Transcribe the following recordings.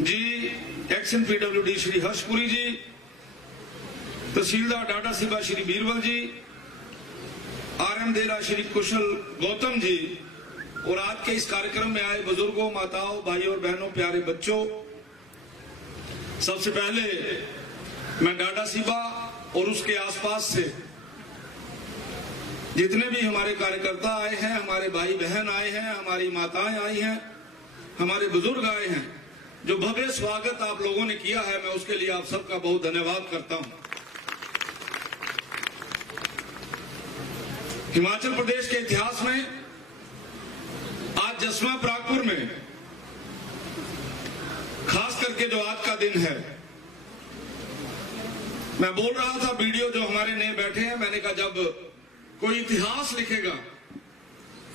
जी, action PWD Shri हर्षपुरी जी, तहसीलदार data सिबा Shri Birbal जी, RM देरा श्री कुशल गौतम जी और आज के इस कार्यक्रम में आए बुजुर्गों, माताओं, भाइयों और बहनों, प्यारे बच्चों, सबसे पहले मैं डाटा सिबा और उसके आसपास से जितने भी हमारे कार्यकर्ता आए हैं, हमारे भाई बहन आए हैं, हमारी माताएं आई हैं, हमारे बुजुर्ग आए हैं, जो भव्य स्वागत आप लोगों ने किया है, मैं उसके लिए आप सबका बहुत धन्यवाद करता हूं। हिमाचल प्रदेश के इतिहास में आज जसवां परागपुर में खास करके जो आज का दिन है, मैं बोल रहा था वीडियो जो हमारे नए बैठे हैं, मैंने कहा जब कोई इतिहास लिखेगा,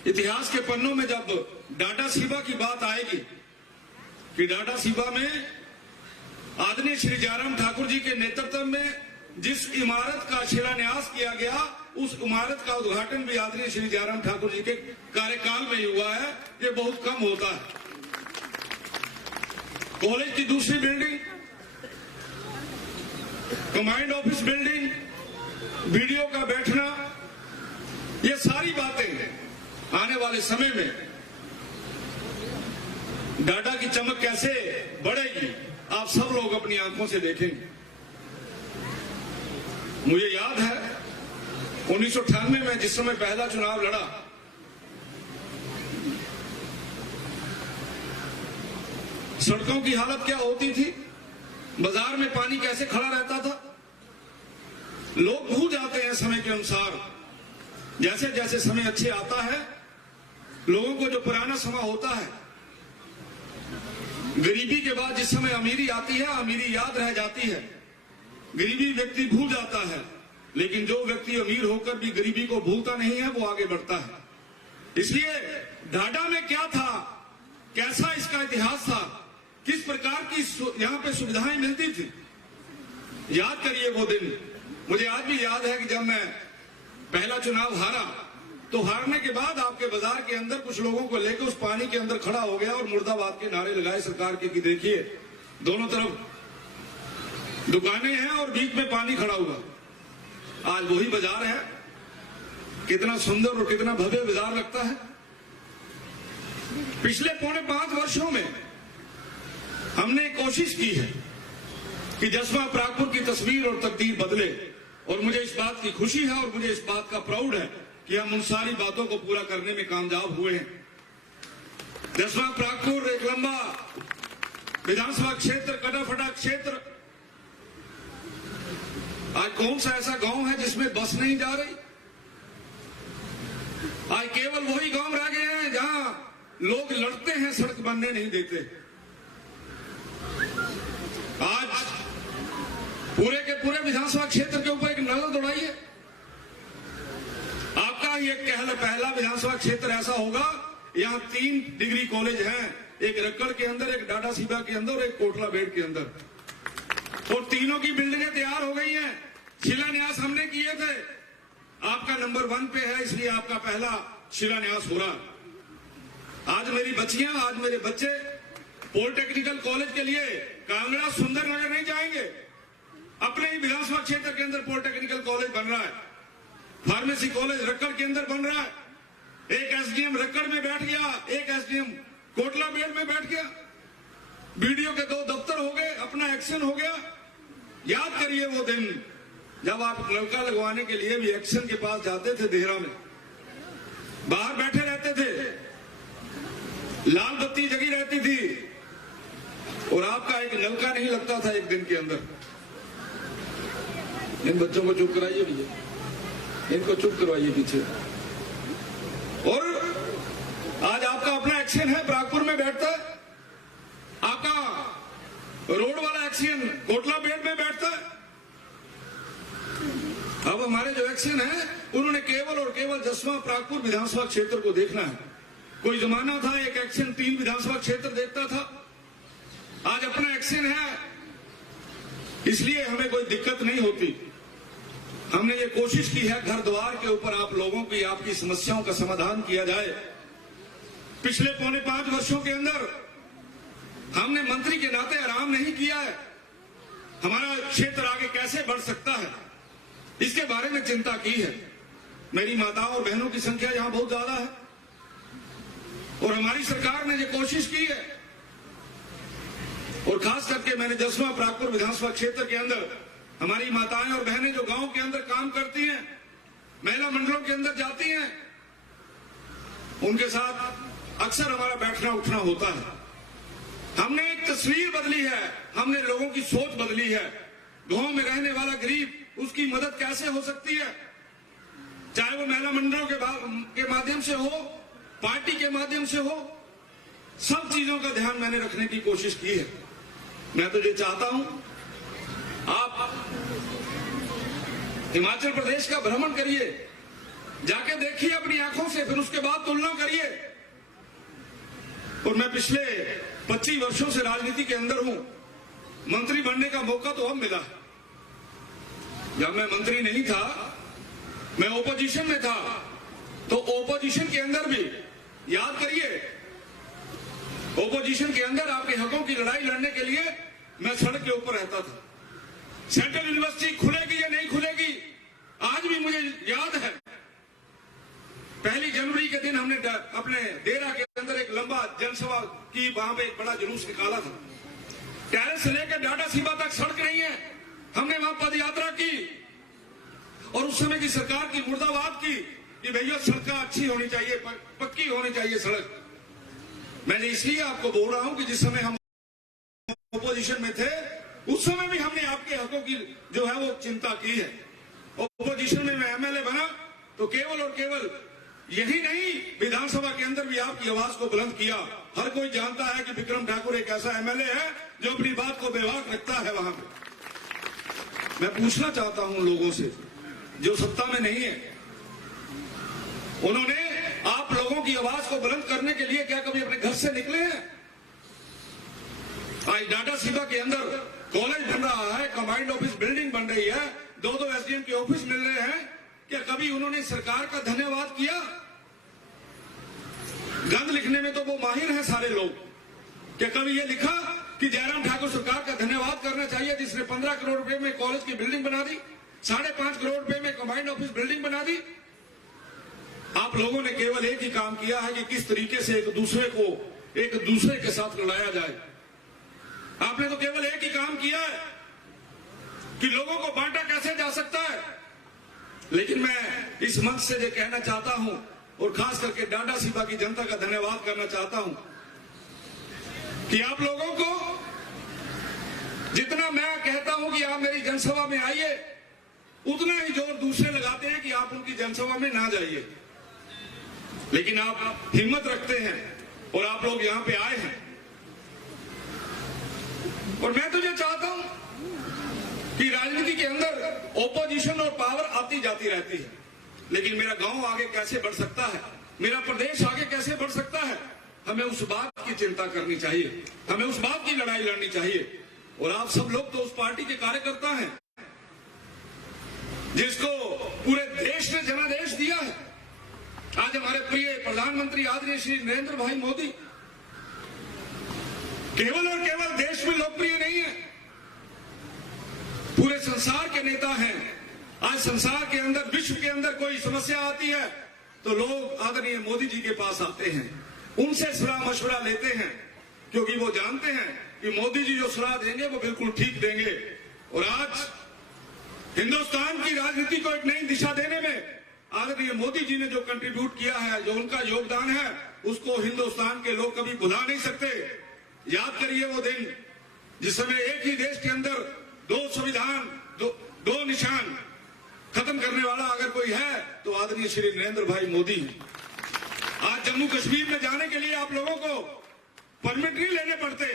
इतिहास के पन्नों में जब डाटा सिबा की बात आएगी कि डाटा सिबा में आदरणीय श्री जयराम ठाकुर जी के नेतृत्व में जिस इमारत का शिलान्यास किया गया, उस इमारत का उद्घाटन भी आदरणीय श्री जयराम ठाकुर जी के कार्यकाल में ही हुआ है। ये बहुत कम होता है। कॉलेज की दूसरी building, command office building, video का बैठना, ये सारी बातें आने वाले समय में डाटा की चमक कैसे बढ़ेगी, आप सब लोग अपनी आंखों से देखेंगे। मुझे याद है 1998 में जिस समय पहला चुनाव लड़ा, सड़कों की हालत क्या होती थी, बाजार में पानी कैसे खड़ा रहता था। लोग भूल जाते हैं समय के अनुसार, जैसे जैसे समय अच्छे आता है, लोगों को जो पुराना समय होता है, गरीबी के बाद जिस समय अमीरी आती है, अमीरी याद रह जाती है, गरीबी व्यक्ति भूल जाता है, लेकिन जो व्यक्ति अमीर होकर भी गरीबी को भूलता नहीं है, वो आगे बढ़ता है। इसलिए डाटा में क्या था, कैसा इसका इतिहास था, किस प्रकार की यहां पे सुविधाएं मिलती थी, याद करिए वो दिन। मुझे आज भी याद है कि जब मैं पहला चुनाव हारा, तो हारने के बाद आपके बाजार के अंदर कुछ लोगों को लेकर उस पानी के अंदर खड़ा हो गया और मुर्दाबाद के नारे लगाए सरकार के कि देखिए दोनों तरफ दुकानें हैं और बीच में पानी खड़ा हुआ। आज वही बाजार है, कितना सुंदर और कितना भव्य बाजार लगता है। पिछले 4.5 वर्षों में हमने कोशिश की है कि जसवां परागपुर की तस्वीर और तकदीर बदले, और मुझे इस बात की खुशी है और मुझे इस बात का प्राउड है कि हम उन सारी बातों को पूरा करने में कामयाब हुए हैं। जसवां परागपुर एक लंबा विधानसभा क्षेत्र, कटाफटा क्षेत्र, आज कौन सा ऐसा गांव है जिसमें बस नहीं जा रही। आज केवल वही गांव रह गए हैं जहां लोग लड़ते हैं, सड़क बनने नहीं देते। आज पूरे के पूरे विधानसभा क्षेत्र के ऊपर एक नजर दौड़ाइए, आपका ही एक पहला विधानसभा क्षेत्र ऐसा होगा, यहां 3 डिग्री कॉलेज हैं, एक रक्कड़ के अंदर, एक डाटा सिबा के अंदर और एक कोटला बेड़ के अंदर, और तीनों की बिल्डिंगें तैयार हो गई हैं। शिलान्यास हमने किए थे, आपका नंबर 1 पे है, इसलिए आपका पहला शिलान्यास हो रहा। आज मेरी बच्चियां, आज मेरे बच्चे पॉलिटेक्निकल कॉलेज के लिए कांगड़ा सुंदरनगर नहीं जाएंगे, अपने ही विधानसभा क्षेत्र के अंदर पॉलिटेक्निकल कॉलेज बन रहा है, फार्मेसी कॉलेज रक्कड़ के अंदर बन रहा है, एक एसडीएम रक्कड़ में बैठ गया, एक एसडीएम कोटला बेड़ में बैठ गया, बीडीओ के 2 दफ्तर हो गए, अपना एक्शन हो गया। याद करिए वो दिन जब आप नलका लगवाने के लिए भी एक्शन के पास जाते थे, देहरा में बाहर बैठे रहते थे, लाल बत्ती जगी रहती थी और आपका एक नलका नहीं लगता था एक दिन के अंदर। इन बच्चों को चुप कराइए भैया, इनको चुप करवाइए पीछे। और आज आपका अपना एक्शन है, परागपुर में बैठता है, आपका रोड वाला एक्शन कोटला बेड़ में बैठता है। अब हमारे जो एक्शन है, उन्होंने केवल और केवल जसवां परागपुर विधानसभा क्षेत्र को देखना है। कोई जमाना था एक एक्शन 3 विधानसभा क्षेत्र देखता था, आज अपना एक्शन है, इसलिए हमें कोई दिक्कत नहीं होती। हमने ये कोशिश की है घर द्वार के ऊपर आप लोगों की, आपकी समस्याओं का समाधान किया जाए। पिछले 4.5 वर्षों के अंदर हमने मंत्री के नाते आराम नहीं किया है। हमारा क्षेत्र आगे कैसे बढ़ सकता है, इसके बारे में चिंता की है। मेरी माताओं और बहनों की संख्या यहां बहुत ज्यादा है और हमारी सरकार ने ये कोशिश की है, और खास करके मैंने 10वां प्रागपुर विधानसभा क्षेत्र के अंदर हमारी माताएं और बहनें जो गांव के अंदर काम करती हैं, महिला मंडलों के अंदर जाती हैं, उनके साथ अक्सर हमारा बैठना उठना होता है। हमने एक तस्वीर बदली है, हमने लोगों की सोच बदली है। गांव में रहने वाला गरीब, उसकी मदद कैसे हो सकती है, चाहे वो महिला मंडलों के माध्यम से हो, पार्टी के माध्यम से हो, सब चीजों का ध्यान मैंने रखने की कोशिश की है। मैं तो ये चाहता हूं, आप हिमाचल प्रदेश का भ्रमण करिए, जाके देखिए अपनी आंखों से, फिर उसके बाद तुलना करिए। और मैं पिछले 25 वर्षों से राजनीति के अंदर हूं, मंत्री बनने का मौका तो अब मिला। जब मैं मंत्री नहीं था, मैं ओपोजिशन में था, तो ओपोजिशन के अंदर भी याद करिए, ओपोजिशन के अंदर आपके हकों की लड़ाई लड़ने के लिए मैं सड़क के ऊपर रहता था। सेंट्रल यूनिवर्सिटी खुलेगी या नहीं खुलेगी, आज भी मुझे याद है। 1 जनवरी के दिन हमने अपने डेरा के अंदर एक लंबा जनसभा की, वहां पे एक बड़ा जुलूस निकाला था। टेरेस से लेकर डाडा सीबा तक सड़क नहीं है, हमने वहां पद यात्रा की और उस समय की सरकार की मुर्दाबाद की कि भैया सड़क अच्छी होनी चाहिए, पक्की होनी चाहिए सड़क। मैंने इसलिए आपको बोल रहा हूं कि जिस समय हम ओपोजिशन में थे, उस समय भी हमने आपके हकों की जो है वो चिंता की है। ओपोजिशन में मैं एमएलए बना तो केवल और केवल यही नहीं, विधानसभा के अंदर भी आपकी आवाज को बुलंद किया। हर कोई जानता है कि विक्रम ठाकुर एक ऐसा एमएलए है जो अपनी बात को बेबाक रखता है। वहां पे मैं पूछना चाहता हूं लोगों से जो सत्ता में नहीं है, उन्होंने आप लोगों की आवाज को बुलंद करने के लिए क्या कभी अपने घर से निकले हैं? आज डाडा सीबा के अंदर कॉलेज बन रहा है, कमांड ऑफिस बिल्डिंग बन रही है, 2-2 एसडीएम के ऑफिस मिल रहे हैं। क्या कभी उन्होंने सरकार का धन्यवाद किया? गंद लिखने में तो वो माहिर हैं सारे लोग। क्या कभी ये लिखा कि जयराम ठाकुर सरकार का धन्यवाद करना चाहिए जिसने 15 करोड़ रुपए में कॉलेज की बिल्डिंग बना दी, 5.5 करोड़ रुपए में कमांड ऑफिस बिल्डिंग बना दी? आप लोगों ने केवल एक ही काम किया है कि किस तरीके से एक दूसरे के साथ लड़ाया जाए। आपने तो केवल एक ही काम किया है कि लोगों को बांटा कैसे जा सकता है। लेकिन मैं इस मंच से ये कहना चाहता हूं और खास करके डाडा सीबा की जनता का धन्यवाद करना चाहता हूं कि आप लोगों को जितना मैं कहता हूं कि आप मेरी जनसभा में आइए, उतना ही जोर दूसरे लगाते हैं कि आप उनकी जनसभा में ना जाइए। लेकिन आप हिम्मत रखते हैं और आप लोग यहां पे आए हैं। और मैं तो ये चाहता हूं कि राजनीति के अंदर ओपोजिशन और पावर आती जाती रहती है, लेकिन मेरा गांव आगे कैसे बढ़ सकता है, मेरा प्रदेश आगे कैसे बढ़ सकता है, हमें उस बात की चिंता करनी चाहिए, हमें उस बात की लड़ाई लड़नी चाहिए। और आप सब लोग तो उस पार्टी के कार्यकर्ता हैं जिसको पूरे देश ने जनादेश दिया है। आज हमारे प्रिय प्रधानमंत्री आदरणीय श्री नरेंद्र भाई मोदी केवल और केवल देश में लोकप्रिय नहीं है, पूरे संसार के नेता हैं। आज संसार के अंदर, विश्व के अंदर कोई समस्या आती है तो लोग आदरणीय मोदी जी के पास आते हैं, उनसे सलाह मशवरा लेते हैं, क्योंकि वो जानते हैं कि मोदी जी जो सलाह देंगे वो बिल्कुल ठीक देंगे। और आज हिंदुस्तान की राजनीति को एक नई दिशा देने में आदरणीय मोदी जी ने जो कंट्रीब्यूट किया है, जो उनका योगदान है, उसको हिंदुस्तान के लोग कभी भुला नहीं सकते। याद करिए वो दिन जिस समय एक ही देश के अंदर 2 संविधान, दो निशान खत्म करने वाला अगर कोई है तो आदरणीय श्री नरेंद्र भाई मोदी। आज जम्मू कश्मीर में जाने के लिए आप लोगों को परमिट नहीं लेने पड़ते।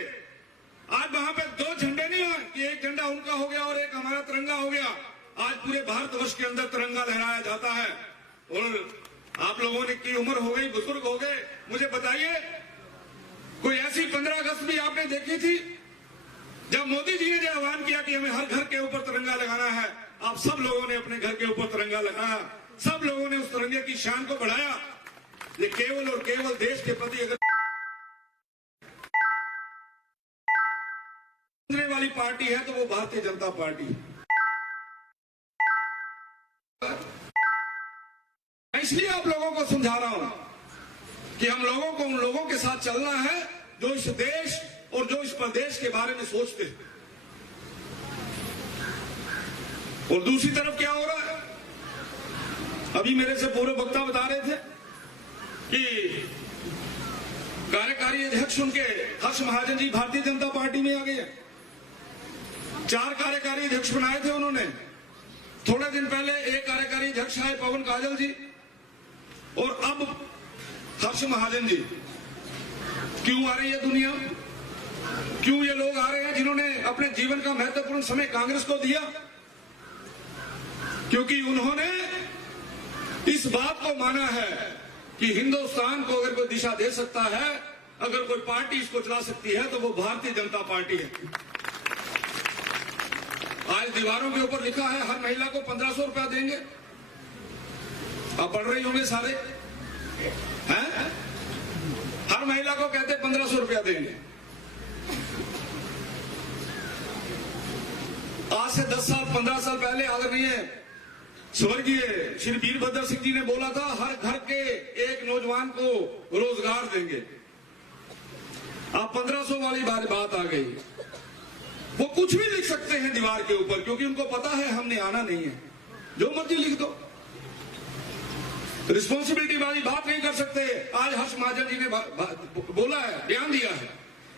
आज वहां पे 2 झंडे नहीं है कि एक झंडा उनका हो गया और एक हमारा तिरंगा हो गया। आज पूरे भारतवर्ष के अंदर तिरंगा लहराया जाता है। और आप लोगों ने की उम्र हो गई, बुजुर्ग हो गए, मुझे बताइए कोई ऐसी 15 अगस्त भी आपने देखी थी जब मोदी जी ने जो आह्वान किया कि हमें हर घर के ऊपर तिरंगा लगाना है? आप सब लोगों ने अपने घर के ऊपर तिरंगा लगाया, सब लोगों ने उस तिरंगे की शान को बढ़ाया। ये केवल और केवल देश के प्रति अगर वाली पार्टी है तो वो भारतीय जनता पार्टी है। इसलिए आप लोगों को समझा रहा हूं कि हम लोगों को उन लोगों के साथ चलना है जो इस देश और जो इस प्रदेश के बारे में सोचते हैं। और दूसरी तरफ क्या हो रहा है, अभी मेरे से पूर्व वक्ता बता रहे थे कि कार्यकारी अध्यक्ष उनके हर्ष महाजन जी भारतीय जनता पार्टी में आ गए। 4 कार्यकारी अध्यक्ष बनाए थे उन्होंने। थोड़े दिन पहले एक कार्यकारी अध्यक्ष आए पवन काजल जी, और अब हर्ष महाजन जी। क्यों आ रही है दुनिया, क्यों ये लोग आ रहे हैं जिन्होंने अपने जीवन का महत्वपूर्ण समय कांग्रेस को दिया? क्योंकि उन्होंने इस बात को माना है कि हिंदुस्तान को अगर कोई दिशा दे सकता है, अगर कोई पार्टी इसको चला सकती है, तो वो भारतीय जनता पार्टी है। आज दीवारों के ऊपर लिखा है हर महिला को 1500 रुपया देंगे। आप पढ़ रही होंगे सारे हैं? हर महिला को कहते 1500 रुपया देंगे। आज से 10 साल 15 साल पहले आदरणीय स्वर्गीय श्री वीरभद्र सिंह जी ने बोला था हर घर के एक नौजवान को रोजगार देंगे। अब 1500 वाली बात आ गई। वो कुछ भी लिख सकते हैं दीवार के ऊपर, क्योंकि उनको पता है हमने आना नहीं है, जो मर्जी लिख दो, रिस्पॉन्सिबिलिटी वाली बात नहीं कर सकते। आज हर्ष महाजन जी ने बोला है, बयान दिया है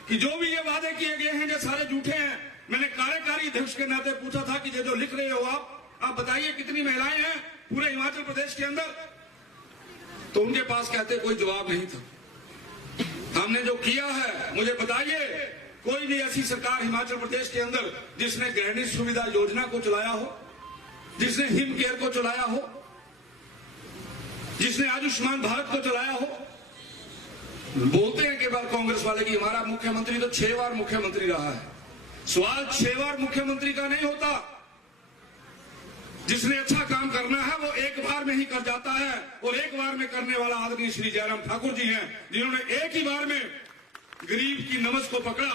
कि जो भी ये वादे किए गए हैं ये सारे झूठे हैं। मैंने कार्यकारी अध्यक्ष के नाते पूछा था कि ये जो लिख रहे हो आप बताइए कितनी महिलाएं हैं पूरे हिमाचल प्रदेश के अंदर, तो उनके पास कहते कोई जवाब नहीं था। हमने जो किया है, मुझे बताइए कोई भी ऐसी सरकार हिमाचल प्रदेश के अंदर जिसने गृहिणी सुविधा योजना को चलाया हो, जिसने हिम केयर को चलाया हो, जिसने आयुष्मान भारत को चलाया हो? बोलते हैं केवल कांग्रेस वाले कि हमारा मुख्यमंत्री तो 6 बार मुख्यमंत्री रहा है। सवाल 6 बार मुख्यमंत्री का नहीं होता। जिसने अच्छा काम करना है वो एक बार में ही कर जाता है, और एक बार में करने वाला आदरणीय श्री जयराम ठाकुर जी हैं, जिन्होंने एक ही बार में गरीब की नब्ज को पकड़ा।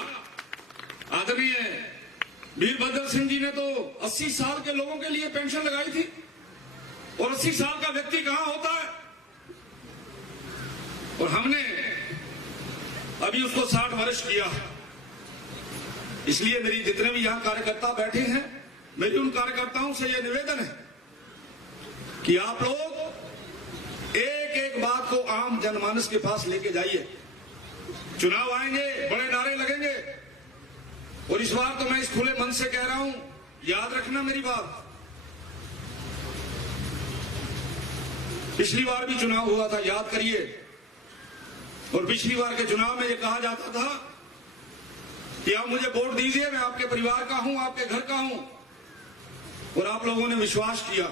आदरणीय वीरभद्र सिंह जी ने तो 80 साल के लोगों के लिए पेंशन लगाई थी, और 80 साल का व्यक्ति कहां होता है? और हमने अभी उसको 60 वर्ष किया। इसलिए मेरी जितने भी यहां कार्यकर्ता बैठे हैं, मेरी उन कार्यकर्ताओं से यह निवेदन है कि आप लोग एक एक बात को आम जनमानस के पास लेके जाइए। चुनाव आएंगे, बड़े नारे लगेंगे, और इस बार तो मैं इस खुले मन से कह रहा हूं, याद रखना मेरी बात। पिछली बार भी चुनाव हुआ था, याद करिए, और पिछली बार के चुनाव में यह कहा जाता था कि आप मुझे वोट दीजिए, मैं आपके परिवार का हूं, आपके घर का हूं, और आप लोगों ने विश्वास किया।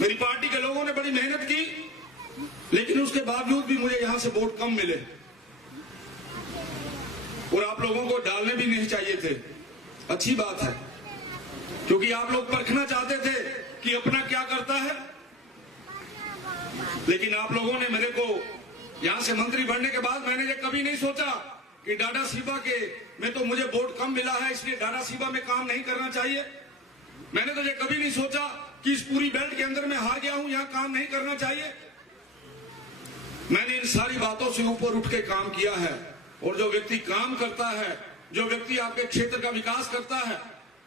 मेरी पार्टी के लोगों ने बड़ी मेहनत की, लेकिन उसके बावजूद भी मुझे यहां से वोट कम मिले, और आप लोगों को डालने भी नहीं चाहिए थे। अच्छी बात है, क्योंकि आप लोग परखना चाहते थे कि अपना क्या करता है। लेकिन आप लोगों ने मेरे को यहां से मंत्री बनने के बाद, मैंने ये कभी नहीं सोचा कि डाडा सीबा के में तो मुझे वोट कम मिला है, इसलिए डाडा सीबा में काम नहीं करना चाहिए। मैंने तो ये कभी नहीं सोचा कि इस पूरी बेल्ट के अंदर मैं हार गया हूं, यहां काम नहीं करना चाहिए। मैंने इन सारी बातों से ऊपर उठ के काम किया है, और जो व्यक्ति काम करता है, जो व्यक्ति आपके क्षेत्र का विकास करता है,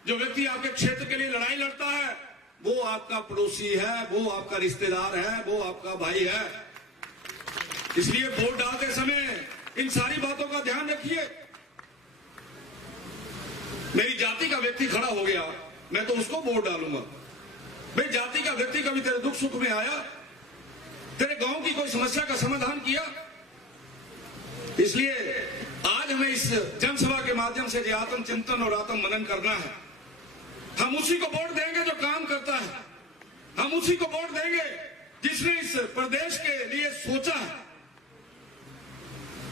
जो व्यक्ति आपके क्षेत्र के लिए लड़ाई लड़ता है, वो आपका पड़ोसी है, वो आपका रिश्तेदार है, वो आपका भाई है। इसलिए वोट डालते समय इन सारी बातों का ध्यान रखिए। मेरी जाति का व्यक्ति खड़ा हो गया, मैं तो उसको वोट डालूंगा। भाई जाति का व्यक्ति कभी तेरे दुख सुख में आया, तेरे गांव की कोई समस्या का समाधान किया? इसलिए आज हमें इस जनसभा के माध्यम से जो आत्म चिंतन और आत्म मनन करना है, हम उसी को वोट देंगे जो काम करता है। हम उसी को वोट देंगे जिसने इस प्रदेश के लिए सोचा है।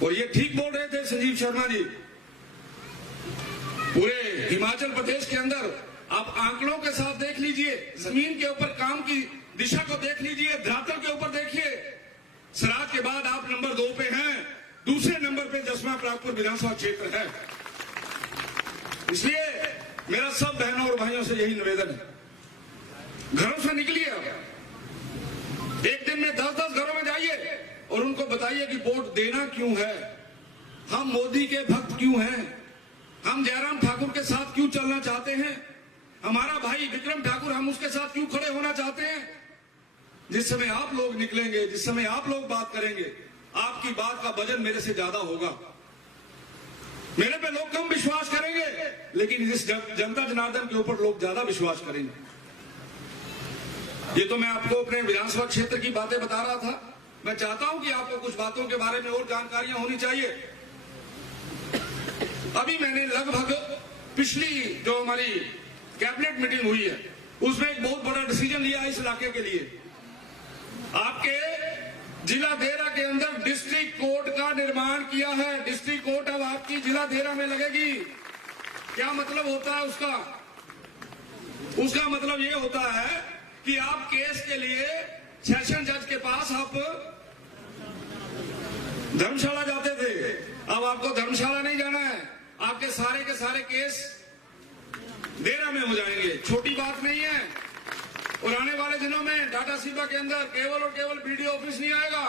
और ये ठीक बोल रहे थे संजीव शर्मा जी, पूरे हिमाचल प्रदेश के अंदर आप आंकड़ों के साथ देख लीजिए, जमीन के ऊपर काम की दिशा को देख लीजिए, धरातल के ऊपर देखिए। सराज के बाद आप नंबर 2 पे हैं, दूसरे नंबर पे जसवा परागपुर विधानसभा क्षेत्र है। इसलिए मेरा सब बहनों और भाइयों से यही निवेदन है, घरों से निकलिए, एक दिन में 10-10 घरों में जाइए और उनको बताइए कि वोट देना क्यों है, हम मोदी के भक्त क्यों हैं, हम जयराम ठाकुर के साथ क्यों चलना चाहते हैं, हमारा भाई विक्रम ठाकुर हम उसके साथ क्यों खड़े होना चाहते हैं। जिस समय आप लोग निकलेंगे, जिस समय आप लोग बात करेंगे, आपकी बात का वजन मेरे से ज्यादा होगा। मेरे पे लोग कम विश्वास करेंगे, लेकिन इस जनता जनार्दन के ऊपर लोग ज्यादा विश्वास करेंगे। ये तो मैं आपको अपने विधानसभा क्षेत्र की बातें बता रहा था। मैं चाहता हूं कि आपको कुछ बातों के बारे में और जानकारियां होनी चाहिए। अभी मैंने लगभग पिछली जो हमारी कैबिनेट मीटिंग हुई है, उसमें एक बहुत बड़ा डिसीजन लिया इस इलाके के लिए। आपके जिला देहरा के अंदर डिस्ट्रिक्ट कोर्ट का निर्माण किया है। डिस्ट्रिक्ट कोर्ट अब आपकी जिला देहरा में लगेगी। क्या मतलब होता है उसका? उसका मतलब ये होता है कि आप केस के लिए सेशन जज के पास आप धर्मशाला जाते थे, अब आपको धर्मशाला नहीं जाना है। आपके सारे के सारे केस देहरा में हो जाएंगे। छोटी बात नहीं है। और आने वाले दिनों में डाटा सीबा के अंदर केवल और केवल बीडीओ ऑफिस नहीं आएगा,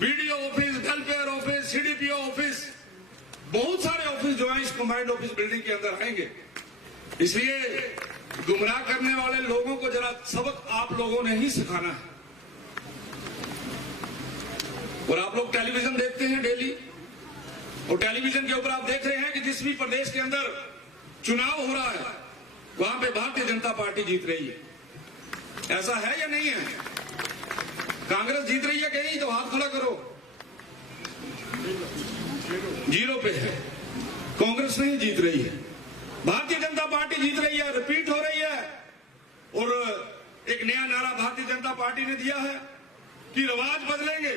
BDO office, welfare office, CDPO office, बहुत सारे ऑफिस जो है इस कंबाइंड ऑफिस बिल्डिंग के अंदर आएंगे। इसलिए गुमराह करने वाले लोगों को जरा सबक आप लोगों ने ही सिखाना है। और आप लोग टेलीविजन देखते हैं डेली, और टेलीविजन के ऊपर आप देख रहे हैं कि जिस भी प्रदेश के अंदर चुनाव हो रहा है वहां पे भारतीय जनता पार्टी जीत रही है। ऐसा है या नहीं है? कांग्रेस जीत रही है कि नहीं? तो हाथ खड़ा करो। 0 पे है। कांग्रेस नहीं जीत रही है, भारतीय जनता पार्टी जीत रही है, रिपीट हो रही है। और एक नया नारा भारतीय जनता पार्टी ने दिया है कि रिवाज बदलेंगे।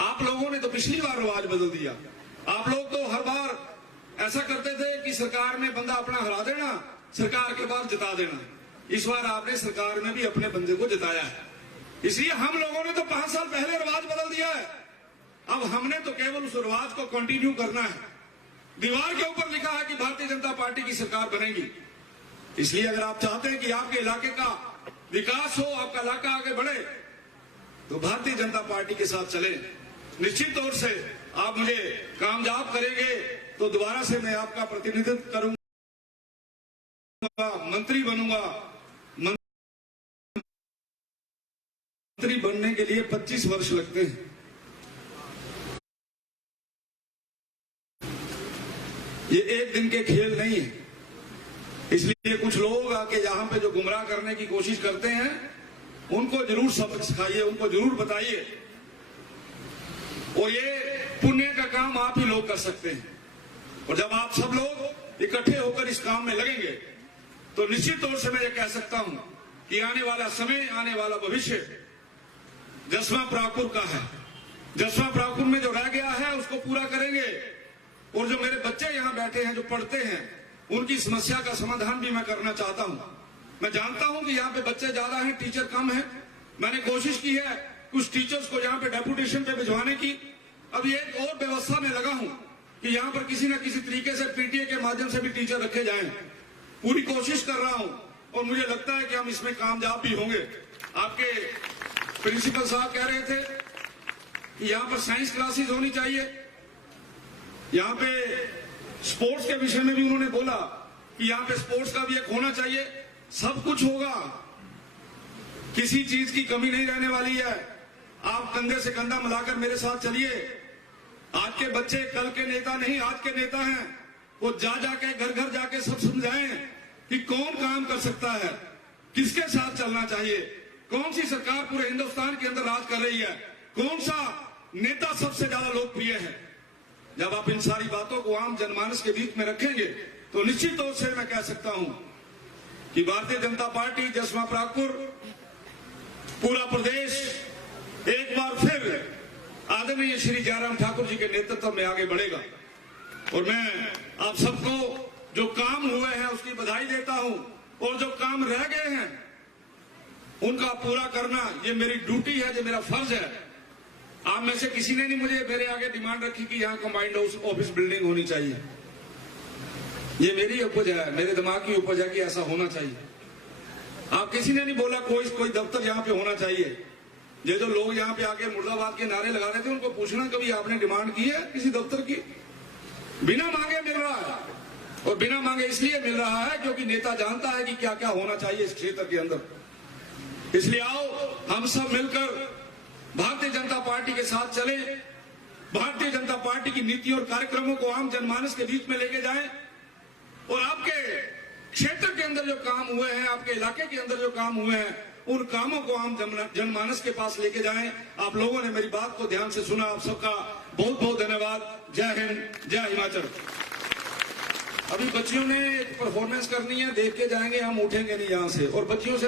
आप लोगों ने तो पिछली बार रिवाज बदल दिया। आप लोग तो हर बार ऐसा करते थे कि सरकार में बंदा अपना हरा देना, सरकार के बाद जिता देना। इस बार आपने सरकार में भी अपने बंदे को जिताया है। इसलिए हम लोगों ने तो 5 साल पहले रिवाज बदल दिया है। अब हमने तो केवल उस रिवाज को कंटिन्यू करना है। दीवार के ऊपर लिखा है कि भारतीय जनता पार्टी की सरकार बनेगी। इसलिए अगर आप चाहते हैं कि आपके इलाके का विकास हो, आपका इलाका आगे बढ़े, तो भारतीय जनता पार्टी के साथ चले। निश्चित तौर से आप मुझे कामयाब करेंगे तो दोबारा से मैं आपका प्रतिनिधित्व करूंगा, मंत्री बनूंगा। मंत्री बनने के लिए 25 वर्ष लगते हैं। ये एक दिन के खेल नहीं है। इसलिए कुछ लोग आके यहां पे जो गुमराह करने की कोशिश करते हैं, उनको जरूर सबक सिखाइए, उनको जरूर बताइए। और ये पुण्य का काम आप ही लोग कर सकते हैं। और जब आप सब लोग इकट्ठे होकर इस काम में लगेंगे तो निश्चित तौर से मैं ये कह सकता हूं कि आने वाला समय, आने वाला भविष्य जसवा प्राकुर का है। जसवा प्राकुर में जो रह गया है उसको पूरा करेंगे। और जो मेरे बच्चे यहां बैठे हैं, जो पढ़ते हैं, उनकी समस्या का समाधान भी मैं करना चाहता हूं। मैं जानता हूं कि यहाँ पे बच्चे ज्यादा हैं, टीचर कम है। मैंने कोशिश की है कुछ टीचर्स को यहाँ पे डेपुटेशन पे भिजवाने की। अब ये एक और व्यवस्था में लगा हूं कि यहाँ पर किसी न किसी तरीके से पीटीए के माध्यम से भी टीचर रखे जाएं। पूरी कोशिश कर रहा हूं और मुझे लगता है कि हम इसमें कामयाब भी होंगे। आपके प्रिंसिपल साहब कह रहे थे कि यहाँ पर साइंस क्लासेस होनी चाहिए। यहाँ पे स्पोर्ट्स के विषय में भी उन्होंने बोला कि यहाँ पे स्पोर्ट्स का भी एक होना चाहिए। सब कुछ होगा, किसी चीज की कमी नहीं रहने वाली है। आप कंधे से कंधा मिलाकर मेरे साथ चलिए। आज के बच्चे कल के नेता नहीं, आज के नेता हैं। वो जा जाके घर घर जाके सब समझाएं कि कौन काम कर सकता है, किसके साथ चलना चाहिए, कौन सी सरकार पूरे हिंदुस्तान के अंदर राज कर रही है, कौन सा नेता सबसे ज्यादा लोकप्रिय है। जब आप इन सारी बातों को आम जनमानस के बीच में रखेंगे तो निश्चित तौर से मैं कह सकता हूं कि भारतीय जनता पार्टी, जसवा प्रागपुर, पूरा प्रदेश एक बार फिर आदरणीय श्री जयराम ठाकुर जी के नेतृत्व में आगे बढ़ेगा। और मैं आप सबको जो काम हुए हैं उसकी बधाई देता हूं, और जो काम रह गए हैं उनका पूरा करना ये मेरी ड्यूटी है, ये मेरा फर्ज है। आप में से किसी ने नहीं मुझे मेरे आगे डिमांड रखी कि यहां कंबाइंड ऑफिस बिल्डिंग होनी चाहिए। ये मेरी उपज है, मेरे दिमाग की उपज है कि ऐसा होना चाहिए। आप किसी ने नहीं बोला कोई दफ्तर यहाँ पे होना चाहिए। ये जो लोग यहाँ पे आके मुर्दाबाद के नारे लगा रहे थे, उनको पूछना कभी आपने डिमांड की है किसी दफ्तर की? बिना मांगे मिल रहा है, और बिना मांगे इसलिए मिल रहा है क्योंकि नेता जानता है कि क्या क्या होना चाहिए इस क्षेत्र के अंदर। इसलिए आओ हम सब मिलकर भारतीय जनता पार्टी के साथ चले, भारतीय जनता पार्टी की नीतियों और कार्यक्रमों को आम जनमानस के बीच में लेके जाएं, और आपके क्षेत्र के अंदर जो काम हुए हैं, आपके इलाके के अंदर जो काम हुए हैं, उन कामों को आम जनमानस के पास लेके जाएं। आप लोगों ने मेरी बात को ध्यान से सुना, आप सबका बहुत बहुत धन्यवाद। जय हिंद, जय हिमाचल। अभी बच्चियों ने एक परफॉर्मेंस करनी है, देख के जाएंगे, हम उठेंगे नहीं यहां से। और बच्चियों से